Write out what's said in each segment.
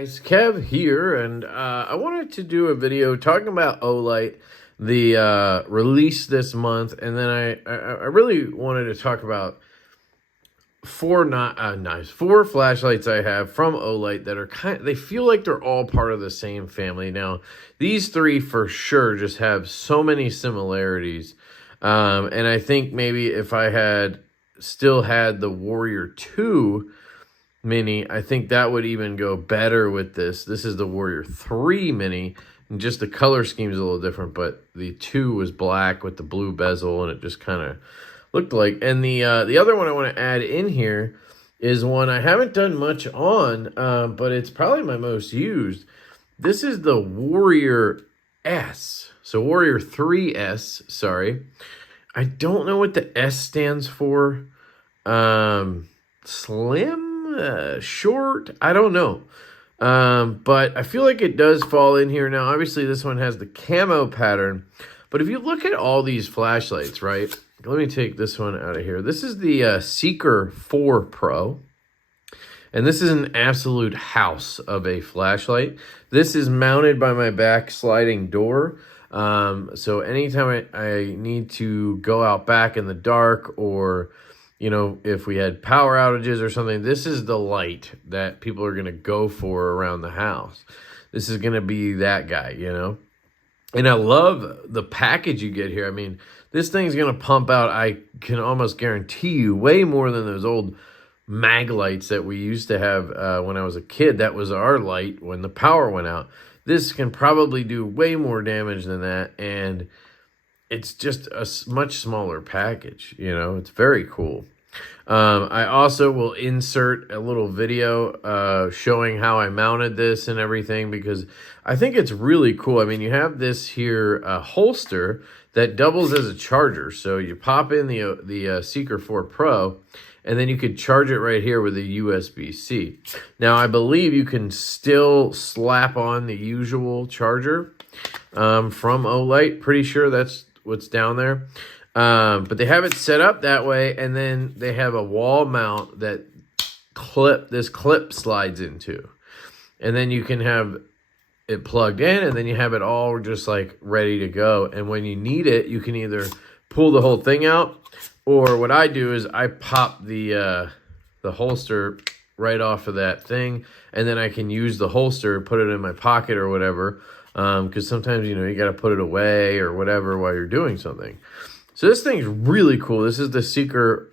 Guys, Kev here, and I wanted to do a video talking about Olight, the release this month, and then I really wanted to talk about four flashlights I have from Olight that are they feel like they're all part of the same family. Now, these three for sure just have so many similarities, and I think maybe if I had still had the Warrior 2 Mini, I think that would even go better with this. This is the Warrior 3 Mini, and just the color scheme is a little different, but the 2 was black with the blue bezel, and it just kind of looked like. And the other one I want to add in here is one I haven't done much on, but it's probably my most used. This is the Warrior S. So Warrior 3S, sorry. I don't know what the S stands for. Slim? Short? I don't know. But I feel like it does fall in here. Now, obviously, this one has the camo pattern. But if you look at all these flashlights, right? Let me take this one out of here. This is the Seeker 4 Pro. And this is an absolute house of a flashlight. This is mounted by my back sliding door. So anytime I need to go out back in the dark, or you know, if we had power outages or something, this is the light that people are going to go for around the house. This is going to be that guy, you know. And I love the package you get here. I mean, this thing's going to pump out, I can almost guarantee you, way more than those old mag lights that we used to have when I was a kid. That was our light when the power went out. This can probably do way more damage than that, and it's just a much smaller package, you know. It's very cool. I also will insert a little video showing how I mounted this and everything, because I think it's really cool. I mean, you have this here holster that doubles as a charger. So you pop in the Seeker 4 Pro, and then you could charge it right here with a USB-C. Now, I believe you can still slap on the usual charger from Olight. Pretty sure that's what's down there. But they have it set up that way, and then they have a wall mount that this clip slides into. And then you can have it plugged in, and then you have it all just like ready to go. And when you need it, you can either pull the whole thing out, or what I do is I pop the holster right off of that thing, and then I can use the holster, put it in my pocket or whatever, because sometimes, you know, you got to put it away or whatever while you're doing something. So this thing's really cool. This is the Seeker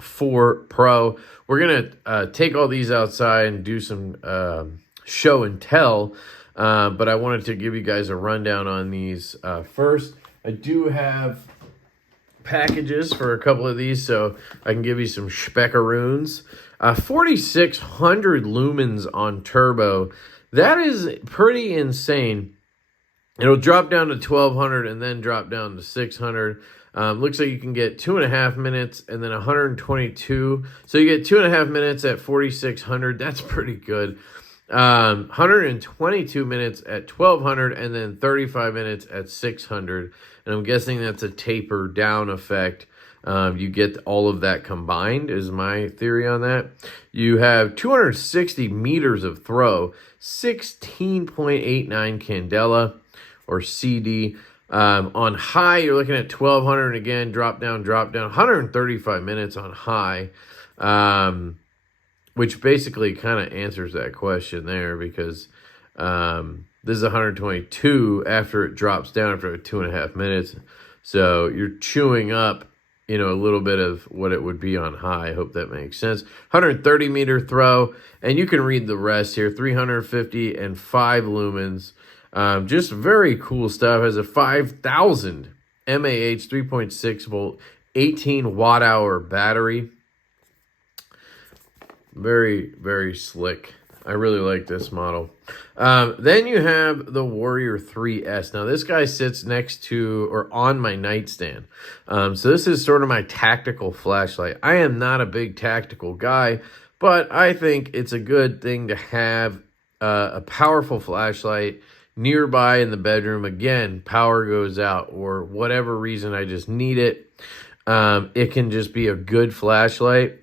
4 Pro. We're going to take all these outside and do some show and tell, but I wanted to give you guys a rundown on these first. I do have packages for a couple of these, so I can give you some speckaroons. 4,600 lumens on turbo. That is pretty insane. It'll drop down to 1,200 and then drop down to 600. Looks like you can get 2.5 minutes and then 122. So you get 2.5 minutes at 4,600. That's pretty good. 122 minutes at 1,200 and then 35 minutes at 600. And I'm guessing that's a taper down effect. You get all of that combined, is my theory on that. You have 260 meters of throw, 16.89 candela or CD. On high, you're looking at 1,200, and again, drop down, 135 minutes on high, which basically kind of answers that question there, because this is 122 after it drops down after 2.5 minutes. So you're chewing up, you know, a little bit of what it would be on high. I hope that makes sense. 130 meter throw, and you can read the rest here. 350 and 5 lumens. Just very cool stuff. Has a 5,000 mAh, 3.6 volt, 18 watt hour battery. Very, very slick. I really like this model. Then you have the Warrior 3S. Now, this guy sits next to or on my nightstand. So this is sort of my tactical flashlight. I am not a big tactical guy, but I think it's a good thing to have a powerful flashlight nearby in the bedroom. Again, power goes out or whatever reason, I just need it. It can just be a good flashlight.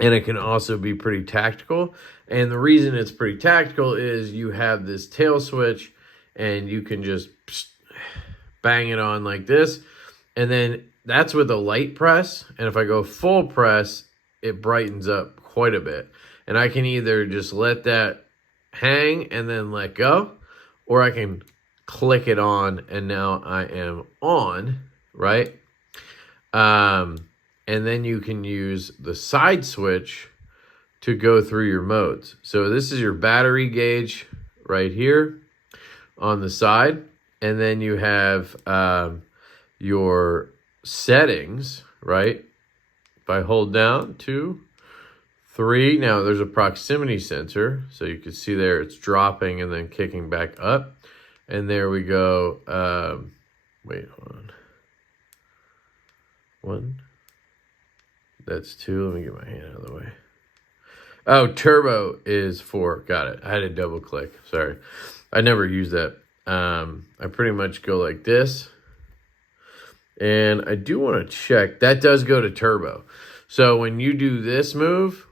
And it can also be pretty tactical. And the reason it's pretty tactical is you have this tail switch and you can just bang it on like this. And then that's with a light press. And if I go full press, it brightens up quite a bit. And I can either just let that hang and then let go, or I can click it on and now I am on, right? And then you can use the side switch to go through your modes. So this is your battery gauge right here on the side. And then you have your settings, right? If I hold down 2, 3, now there's a proximity sensor. So you can see there it's dropping and then kicking back up. And there we go. Wait, hold on. 1. That's 2. Let me get my hand out of the way. Oh, turbo is 4. Got it. I had to double click. Sorry. I never use that. I pretty much go like this. And I do want to check. That does go to turbo. So when you do this move,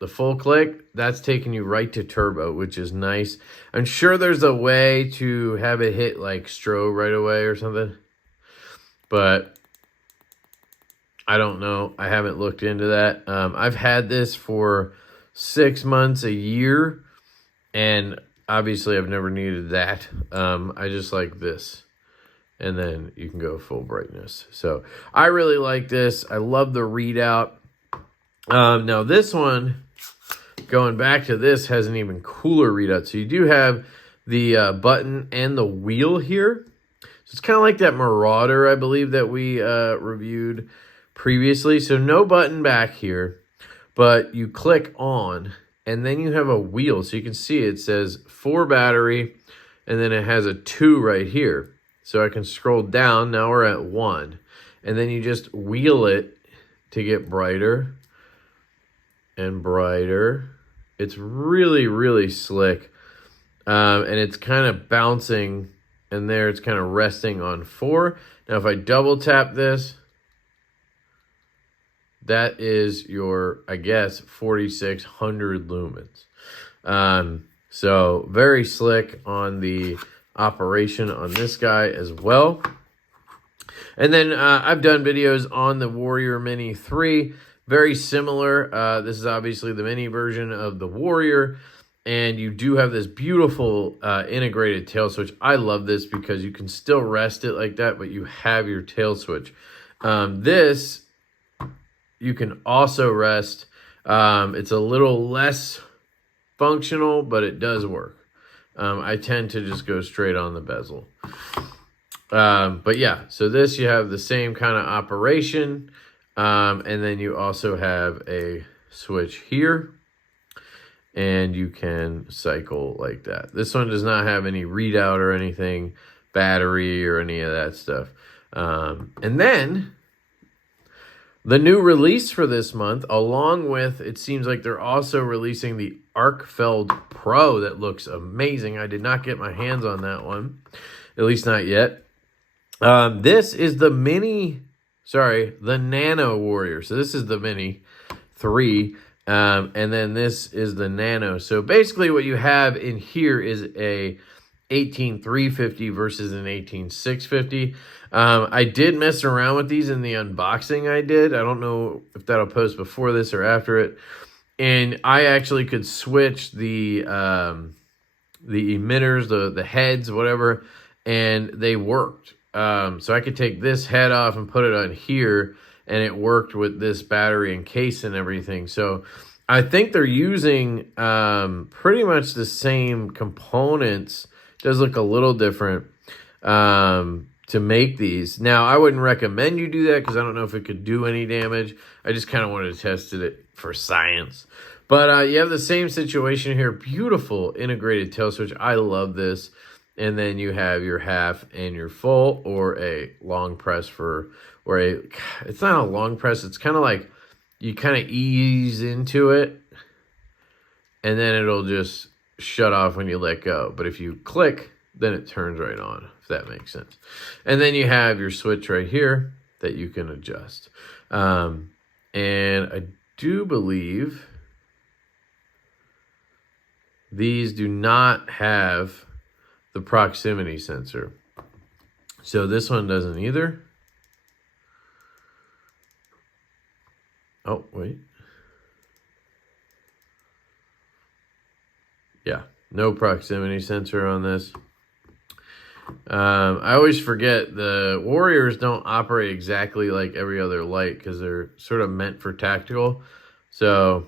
the full click, that's taking you right to turbo, which is nice. I'm sure there's a way to have it hit like strobe right away or something. But I don't know. I haven't looked into that. I've had this for 6 months, a year, and obviously I've never needed that. I just like this. And then you can go full brightness. So I really like this. I love the readout. Now this one, going back to this, has an even cooler readout. So you do have the button and the wheel here. So it's kind of like that Marauder, I believe, that we reviewed previously. So no button back here, but you click on and then you have a wheel. So you can see it says 4 battery and then it has a 2 right here. So I can scroll down. Now we're at 1. And then you just wheel it to get brighter and brighter. It's really, really slick. And it's kind of bouncing, and there it's kind of resting on 4. Now if I double tap this, that is your, I guess, 4,600 lumens. So very slick on the operation on this guy as well. And then I've done videos on the Warrior Mini 3. Very similar. This is obviously the mini version of the Warrior. And you do have this beautiful integrated tail switch. I love this because you can still rest it like that, but you have your tail switch. This, you can also rest. It's a little less functional, but it does work. I tend to just go straight on the bezel. But yeah, so this, you have the same kind of operation. And then you also have a switch here. And you can cycle like that. This one does not have any readout or anything, battery or any of that stuff. And then the new release for this month, along with, it seems like they're also releasing the Arkfeld Pro that looks amazing. I did not get my hands on that one, at least not yet. This is the the Nano Warrior. So this is the Mini 3, and then this is the Nano. So basically what you have in here is a 18350 versus an 18650. I did mess around with these in the unboxing I did. I don't know if that'll post before this or after it. And I actually could switch the emitters, the heads, whatever, and they worked. So I could take this head off and put it on here, and it worked with this battery and case and everything. So I think they're using pretty much the same components. It does look a little different to make these. Now, I wouldn't recommend you do that because I don't know if it could do any damage. I just kind of wanted to test it for science. But you have the same situation here. Beautiful integrated tail switch. I love this. And then you have your half and your full, or a long press it's not a long press. It's kind of like you kind of ease into it and then it'll just shut off when you let go. But if you click, then it turns right on, if that makes sense. And then you have your switch right here that you can adjust. And I do believe these do not have the proximity sensor. So this one doesn't either. Oh, wait. Yeah, no proximity sensor on this. I always forget the Warriors don't operate exactly like every other light because they're sort of meant for tactical. So,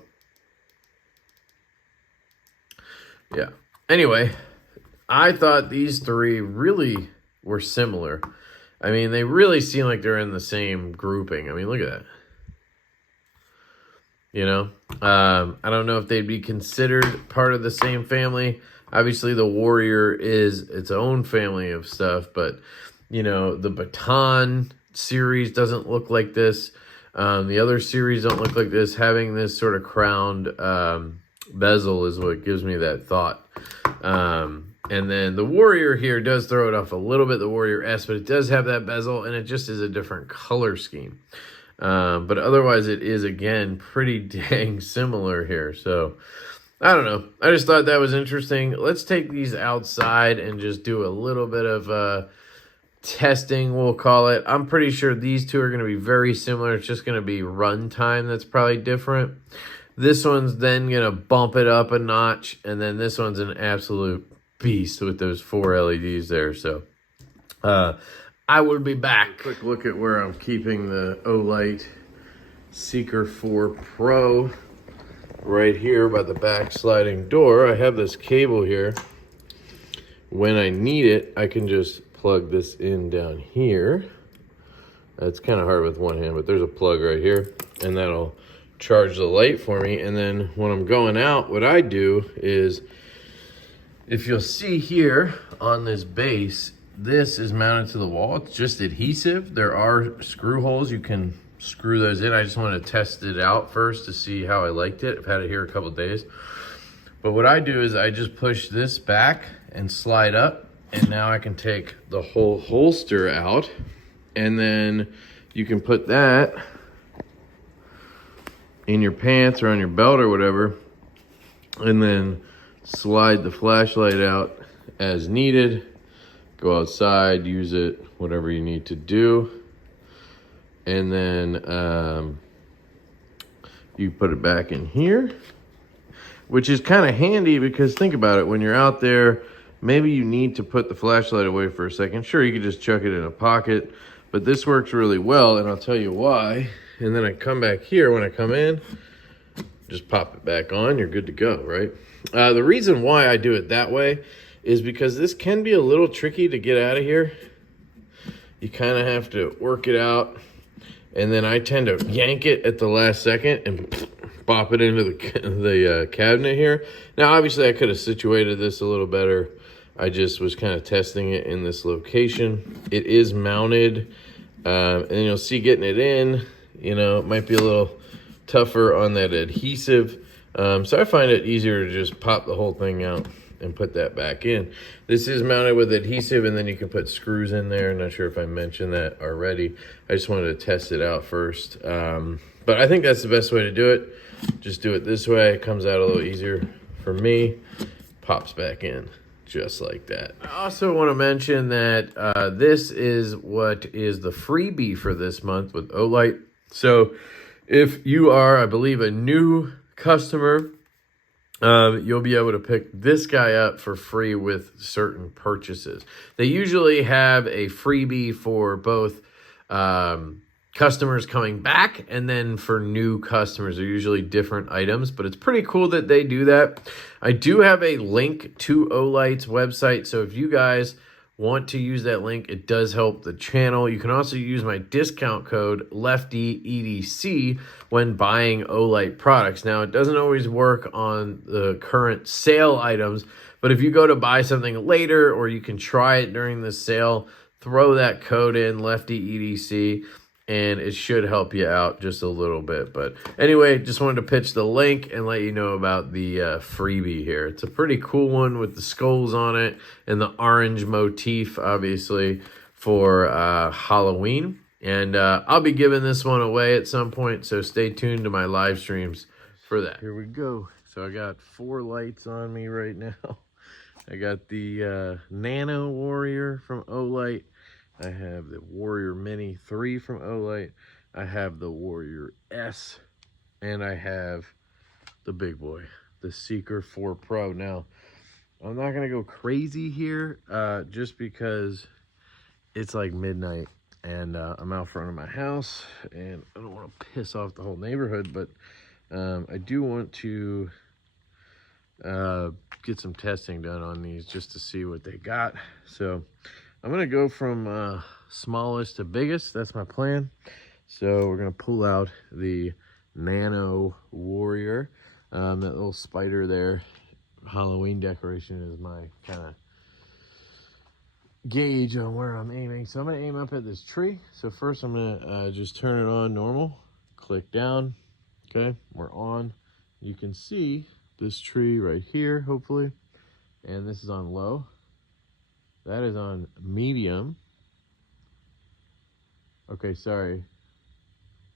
yeah. Anyway, I thought these three really were similar. I mean, they really seem like they're in the same grouping. I mean, look at that. You know, I don't know if they'd be considered part of the same family. Obviously, the Warrior is its own family of stuff, but, you know, the Baton series doesn't look like this. The other series don't look like this. Having this sort of crowned bezel is what gives me that thought. And then the Warrior here does throw it off a little bit, the Warrior S, but it does have that bezel, and it just is a different color scheme. But otherwise, it is, again, pretty dang similar here. So, I don't know. I just thought that was interesting. Let's take these outside and just do a little bit of testing, we'll call it. I'm pretty sure these two are going to be very similar. It's just going to be run time that's probably different. This one's then going to bump it up a notch, and then this one's an absolute beast with those 4 LEDs there. So, I will be back. Quick look at where I'm keeping the Olight Seeker 4 Pro. Right here by the back sliding door. I have this cable here. When I need it, I can just plug this in down here. It's kind of hard with one hand, but there's a plug right here, and that'll charge the light for me. And then when I'm going out, what I do is, if you'll see here on this base, this is mounted to the wall. It's just adhesive. There are screw holes. You can screw those in. I just want to test it out first to see how I liked it. I've had it here a couple days. But what I do is I just push this back and slide up, and now I can take the whole holster out, and then you can put that in your pants or on your belt or whatever, and then slide the flashlight out as needed. Go outside, use it, whatever you need to do. And then you put it back in here, which is kind of handy because think about it. When you're out there, maybe you need to put the flashlight away for a second. Sure, you could just chuck it in a pocket, but this works really well, and I'll tell you why. And then I come back here. When I come in, just pop it back on. You're good to go, right? The reason why I do it that way is because this can be a little tricky to get out of here. You kind of have to work it out. And then I tend to yank it at the last second and pop it into the cabinet here. Now, obviously, I could have situated this a little better. I just was kind of testing it in this location. It is mounted. And you'll see getting it in, you know, it might be a little tougher on that adhesive. So I find it easier to just pop the whole thing out and put that back in. This is mounted with adhesive, and then you can put screws in there. I'm not sure if I mentioned that already. I just wanted to test it out first. But I think that's the best way to do it. Just do it this way. It comes out a little easier for me. Pops back in just like that. I also want to mention that this is what is the freebie for this month with Olight. So if you are, I believe, a new customer, you'll be able to pick this guy up for free with certain purchases. They usually have a freebie for both customers coming back and then for new customers. They're usually different items, but it's pretty cool that they do that. I do have a link to Olight's website, so if you guys want to use that link, it does help the channel. You can also use my discount code LeftyEDC when buying Olight products. Now, it doesn't always work on the current sale items, but if you go to buy something later or you can try it during the sale, throw that code in, LeftyEDC, and it should help you out just a little bit. But anyway, just wanted to pitch the link and let you know about the freebie here. It's a pretty cool one with the skulls on it and the orange motif, obviously, for Halloween. And I'll be giving this one away at some point, so stay tuned to my live streams for that. Here we go. So I got 4 lights on me right now. I got the Nano Warrior from Olight. I have the Warrior Mini 3 from Olight. I have the Warrior S. And I have the big boy, the Seeker 4 Pro. Now, I'm not going to go crazy here just because it's like midnight. And I'm out front of my house, and I don't want to piss off the whole neighborhood, but I do want to get some testing done on these just to see what they got. So I'm going to go from smallest to biggest. That's my plan. So we're going to pull out the Nano Warrior. That little spider there, Halloween decoration, is my kind of gauge on where I'm aiming. So I'm going to aim up at this tree. So first I'm going to just turn it on normal, click down. Okay, we're on. You can see this tree right here, hopefully, and this is on low. That is on medium. Okay, sorry,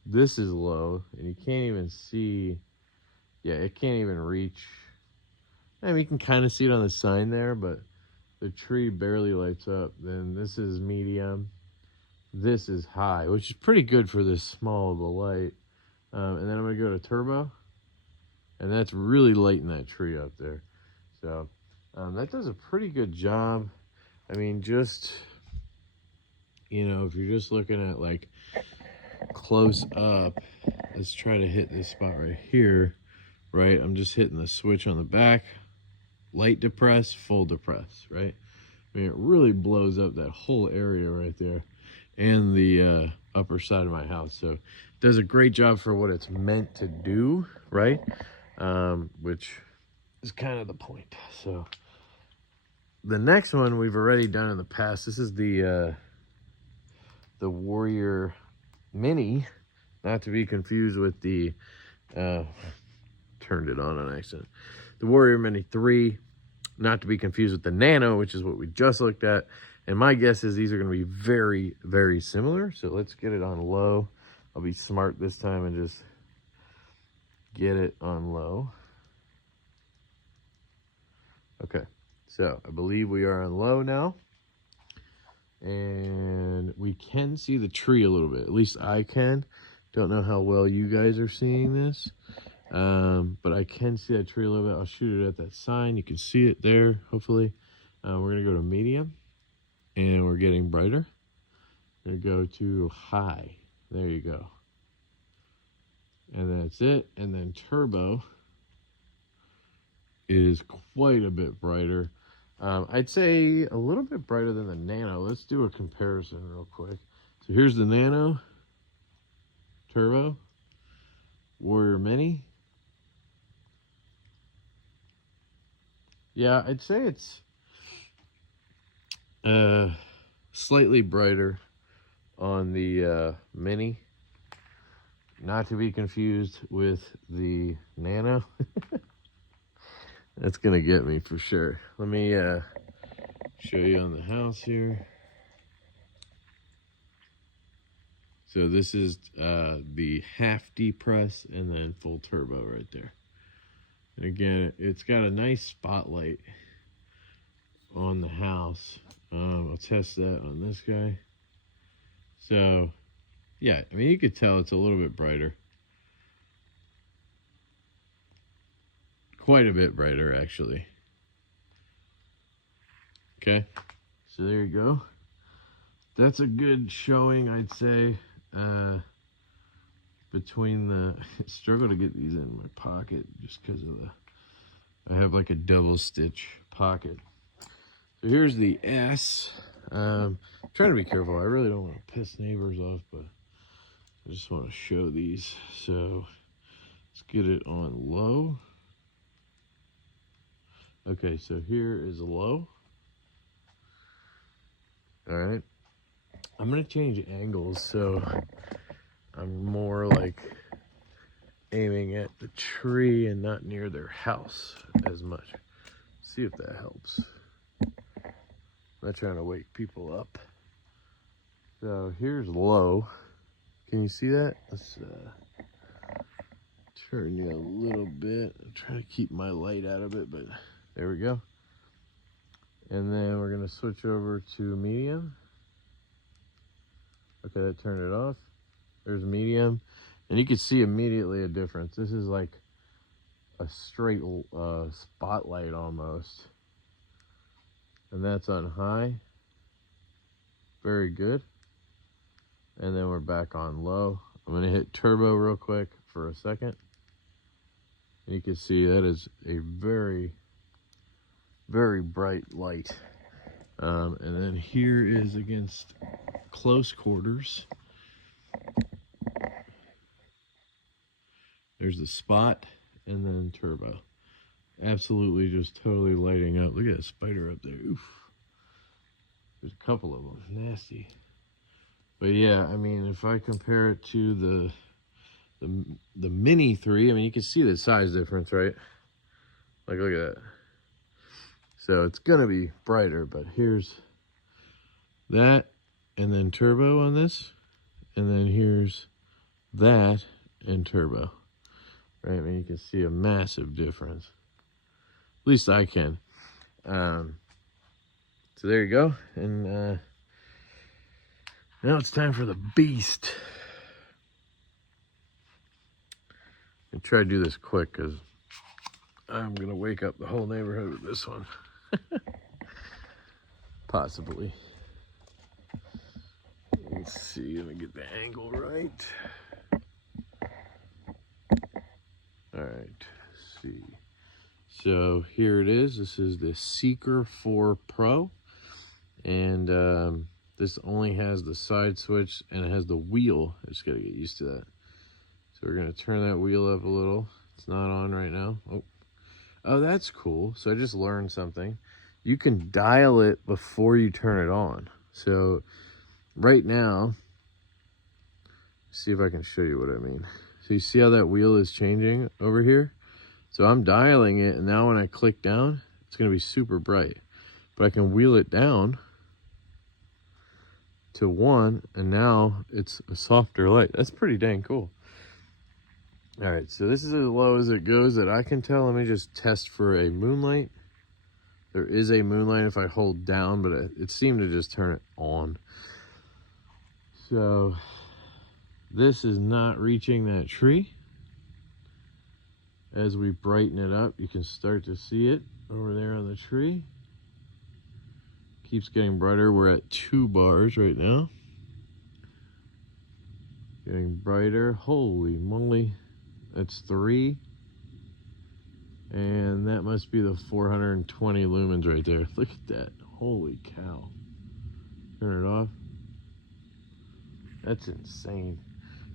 this is low, and you can't even see. Yeah, it can't even reach. I mean, you can kind of see it on the sign there, but the tree barely lights up. Then this is medium. This is high, which is pretty good for this small of a light. And then I'm going to go to turbo. And that's really lighting that tree up there. So that does a pretty good job. I mean, just, you know, if you're just looking at like close up, let's try to hit this spot right here, right? I'm just hitting the switch on the back. Light depress, full depress, right? I mean, it really blows up that whole area right there and the upper side of my house. So it does a great job for what it's meant to do, right? Which is kind of the point. So the next one we've already done in the past. This is the Warrior Mini, not to be confused with the turned it on accident. The Warrior Mini 3, not to be confused with the Nano, which is what we just looked at. And my guess is these are going to be very, very similar. So let's get it on low. I'll be smart this time and just get it on low. Okay, so I believe we are on low now. And we can see the tree a little bit. At least I can. Don't know how well you guys are seeing this. But I can see that tree a little bit. I'll shoot it at that sign. You can see it there, hopefully. We're going to go to medium, and we're getting brighter. We're going to go to high. There you go. And that's it. And then turbo is quite a bit brighter. I'd say a little bit brighter than the Nano. Let's do a comparison real quick. So here's the Nano, turbo, Warrior Mini. Yeah, I'd say it's slightly brighter on the Mini. Not to be confused with the Nano. That's going to get me for sure. Let me show you on the house here. So this is the half depress and then full turbo right there. And again, it's got a nice spotlight on the house. I'll test that on this guy. So, yeah, I mean, you could tell it's a little bit brighter. Quite a bit brighter, actually. Okay, so there you go. That's a good showing, I'd say. Between the, I struggle to get these in my pocket just because of I have like a double stitch pocket. So here's the S. I'm trying to be careful. I really don't want to piss neighbors off, but I just want to show these. So let's get it on low. Okay, so here is low. All right. I'm going to change angles so I'm more like aiming at the tree and not near their house as much. See if that helps. I'm not trying to wake people up. So here's low. Can you see that? Let's turn you a little bit. I'm trying to keep my light out of it, but there we go. And then we're gonna switch over to medium. Okay, that turned it off. There's medium. And you can see immediately a difference. This is like a straight spotlight almost. And that's on high. Very good. And then we're back on low. I'm gonna hit turbo real quick for a second. And you can see that is a very, very bright light. And then here is against close quarters. There's the spot and then turbo. Absolutely just totally lighting up. Look at that spider up there. Oof. There's a couple of them. Nasty. But yeah, I mean, if I compare it to the Mini 3, I mean, you can see the size difference, right? Like, look at that. So it's gonna be brighter, but here's that, and then turbo on this, and then here's that and turbo. Right, I mean, you can see a massive difference. At least I can. So there you go. And now it's time for the beast. I try to do this quick because I'm going to wake up the whole neighborhood with this one. Possibly. Let's see, let me get the angle right. All right, let's see. So here it is. This is the Seeker 4 Pro. And this only has the side switch and it has the wheel. I just got to get used to that. So we're going to turn that wheel up a little. It's not on right now. Oh, that's cool. So I just learned something. You can dial it before you turn it on. So right now, see if I can show you what I mean. So you see how that wheel is changing over here? So I'm dialing it, and now when I click down, it's gonna be super bright. But I can wheel it down to 1, and now it's a softer light. That's pretty dang cool. All right, so this is as low as it goes that I can tell. Let me just test for a moonlight. There is a moonlight if I hold down, but it seemed to just turn it on. So this is not reaching that tree. As we brighten it up, you can start to see it over there on the tree. Keeps getting brighter. We're at 2 bars right now. Getting brighter. Holy moly. That's 3. And that must be the 420 lumens right there. Look at that. Holy cow. Turn it off. That's insane.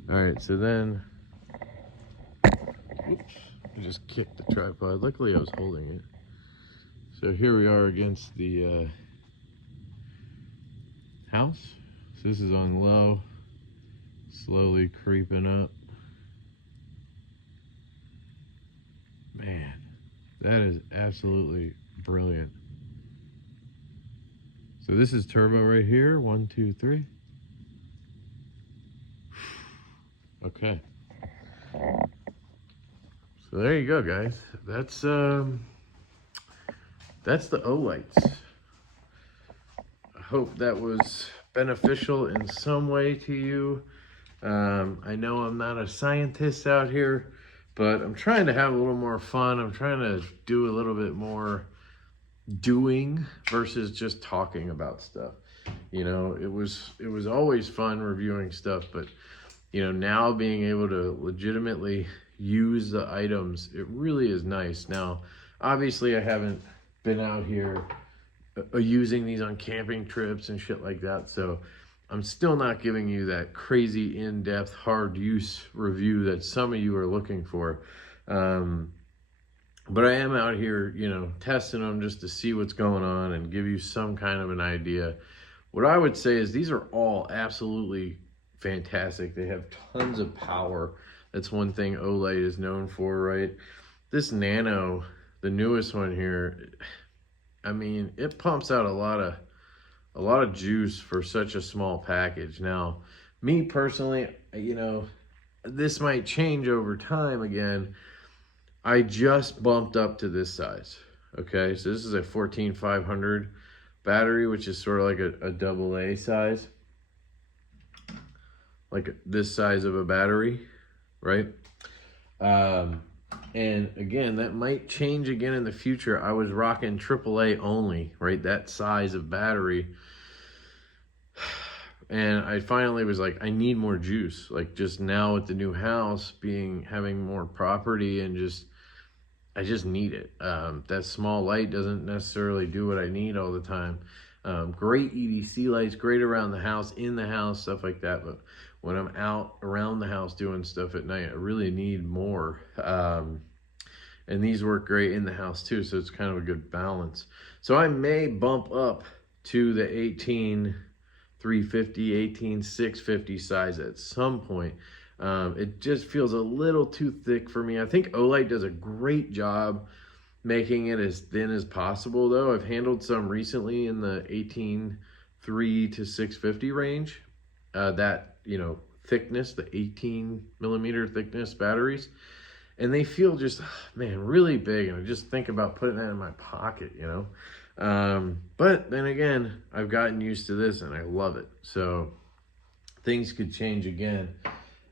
All right, so then, oops, I just kicked the tripod. Luckily I was holding it. So here we are against the house. So this is on low, slowly creeping up. Man, that is absolutely brilliant. So this is turbo right here. 1, 2, 3. Okay. So there you go, guys. That's the Olights. I hope that was beneficial in some way to you. I know I'm not a scientist out here, but I'm trying to have a little more fun. I'm trying to do a little bit more doing versus just talking about stuff. You know, it was always fun reviewing stuff, but you know, now being able to legitimately use the items, it really is nice. Now, obviously I haven't been out here using these on camping trips and shit like that, so I'm still not giving you that crazy in-depth hard use review that some of you are looking for. But I am out here, you know, testing them just to see what's going on and give you some kind of an idea. What I would say is these are all absolutely fantastic. They have tons of power. That's one thing Olight is known for, right? This Nano, the newest one here, I mean, it pumps out a a lot of juice for such a small package. Now, me personally, you know, this might change over time again. I just bumped up to this size. Okay, so this is a 14500 battery, which is sort of like a AA size, like this size of a battery, right? And again, that might change again in the future. I was rocking AAA only, right? That size of battery. And I finally was like, I need more juice. Like just now with the new house having more property and I just need it. That small light doesn't necessarily do what I need all the time. Great EDC lights, great around the house, in the house, stuff like that. But when I'm out around the house doing stuff at night, I really need more. And these work great in the house too, so it's kind of a good balance. So I may bump up to the 18350, 18650 size at some point. It just feels a little too thick for me. I think Olight does a great job making it as thin as possible though. I've handled some recently in the 183 to 650 range. That, you know, thickness, the 18 millimeter thickness batteries. And they feel just, man, really big. And I just think about putting that in my pocket, you know. But then again, I've gotten used to this and I love it. So things could change again.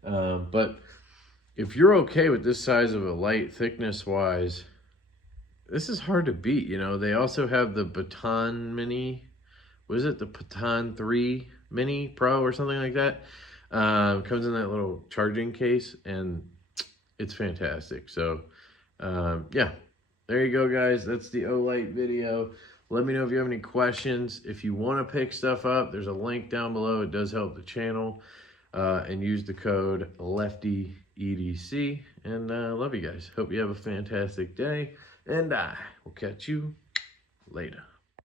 But if you're okay with this size of a light thickness wise, this is hard to beat. You know, they also have the Baton Mini. What is it? The Baton 3 Mini Pro or something like that. Comes in that little charging case and it's fantastic. So yeah, there you go, guys. That's the Olight video. Let me know if you have any questions. If you want to pick stuff up, there's a link down below. It does help the channel. And use the code LeftyEDC. And love you guys. Hope you have a fantastic day. And I will catch you later.